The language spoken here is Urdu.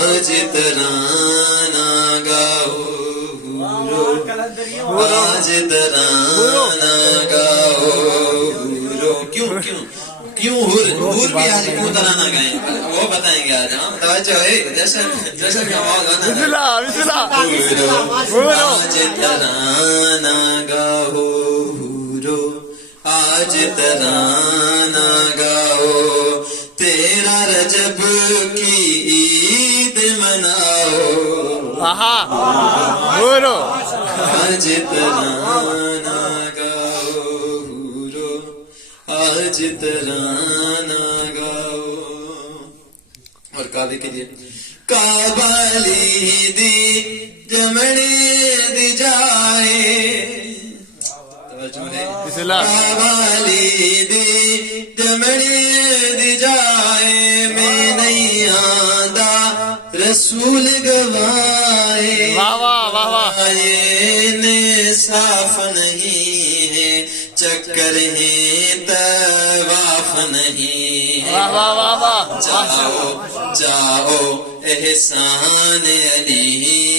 آج ترانہ گاؤ آج ترانہ گاؤ کیوں حور بھی آج کیوں ترانہ گائیں وہ بتائیں گے آج. ہاں توجہ ہے جشن کا ماحول ہونا آج ترانہ گاؤ آج ترانہ گاؤ تیرا رجب کی عید مناؤ آج ترانہ گاؤ آج ترانہ گاؤ. اور کعبے کے لیے کعبالی دی جمڑی دی جائے کعبالی دی جمڑی دی جائے میں نہیں آندا رسول گوائے یہ صاف نہیں ہے چکر ہے طواف نہیں ہے. جاؤ احسان علی